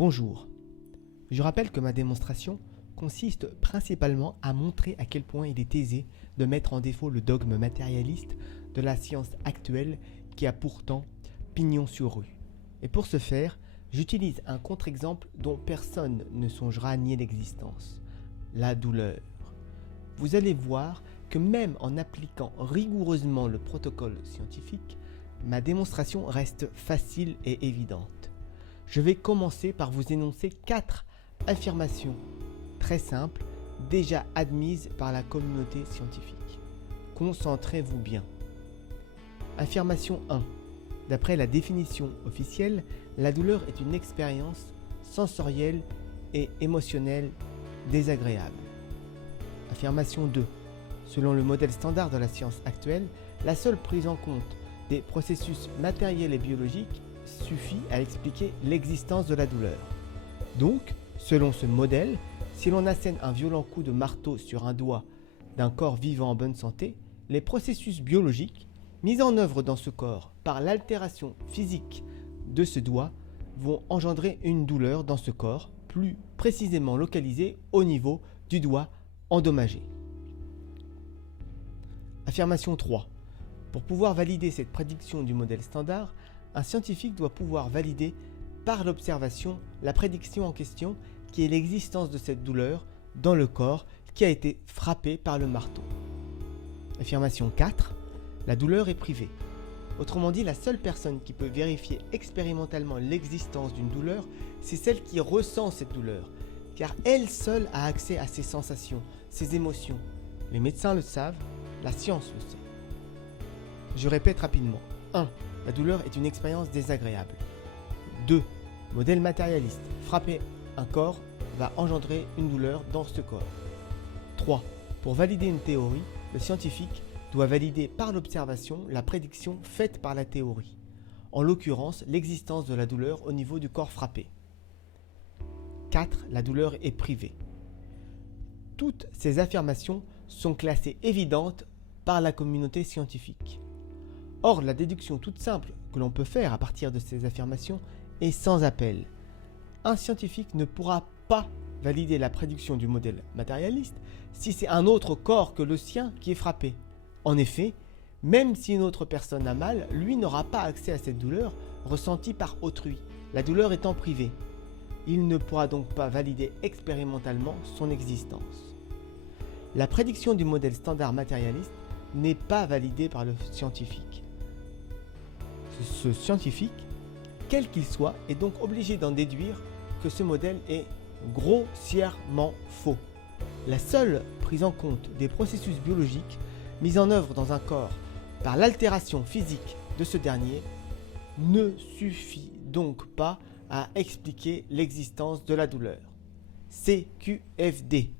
Bonjour. Je rappelle que ma démonstration consiste principalement à montrer à quel point il est aisé de mettre en défaut le dogme matérialiste de la science actuelle qui a pourtant pignon sur rue. Et pour ce faire, j'utilise un contre-exemple dont personne ne songera à nier l'existence, la douleur. Vous allez voir que même en appliquant rigoureusement le protocole scientifique, ma démonstration reste facile et évidente. Je vais commencer par vous énoncer 4 affirmations très simples, déjà admises par la communauté scientifique. Concentrez-vous bien. Affirmation 1. D'après la définition officielle, la douleur est une expérience sensorielle et émotionnelle désagréable. Affirmation 2. Selon le modèle standard de la science actuelle, la seule prise en compte des processus matériels et biologiques suffit à expliquer l'existence de la douleur. Donc, selon ce modèle, si l'on assène un violent coup de marteau sur un doigt d'un corps vivant en bonne santé, les processus biologiques mis en œuvre dans ce corps par l'altération physique de ce doigt vont engendrer une douleur dans ce corps, plus précisément localisée au niveau du doigt endommagé. Affirmation 3. Pour pouvoir valider cette prédiction du modèle standard, un scientifique doit pouvoir valider par l'observation la prédiction en question qui est l'existence de cette douleur dans le corps qui a été frappé par le marteau. Affirmation 4. La douleur est privée. Autrement dit, la seule personne qui peut vérifier expérimentalement l'existence d'une douleur, c'est celle qui ressent cette douleur, car elle seule a accès à ses sensations, ses émotions. Les médecins le savent, la science le sait. Je répète rapidement. 1. La douleur est une expérience désagréable. 2. Modèle matérialiste. Frapper un corps va engendrer une douleur dans ce corps. 3. Pour valider une théorie, le scientifique doit valider par l'observation la prédiction faite par la théorie, en l'occurrence l'existence de la douleur au niveau du corps frappé. 4. La douleur est privée. Toutes ces affirmations sont classées évidentes par la communauté scientifique. Or, la déduction toute simple que l'on peut faire à partir de ces affirmations est sans appel. Un scientifique ne pourra pas valider la prédiction du modèle matérialiste si c'est un autre corps que le sien qui est frappé. En effet, même si une autre personne a mal, lui n'aura pas accès à cette douleur ressentie par autrui, la douleur étant privée. Il ne pourra donc pas valider expérimentalement son existence. La prédiction du modèle standard matérialiste n'est pas validée par le scientifique. Ce scientifique, quel qu'il soit, est donc obligé d'en déduire que ce modèle est grossièrement faux. La seule prise en compte des processus biologiques mis en œuvre dans un corps par l'altération physique de ce dernier ne suffit donc pas à expliquer l'existence de la douleur. CQFD.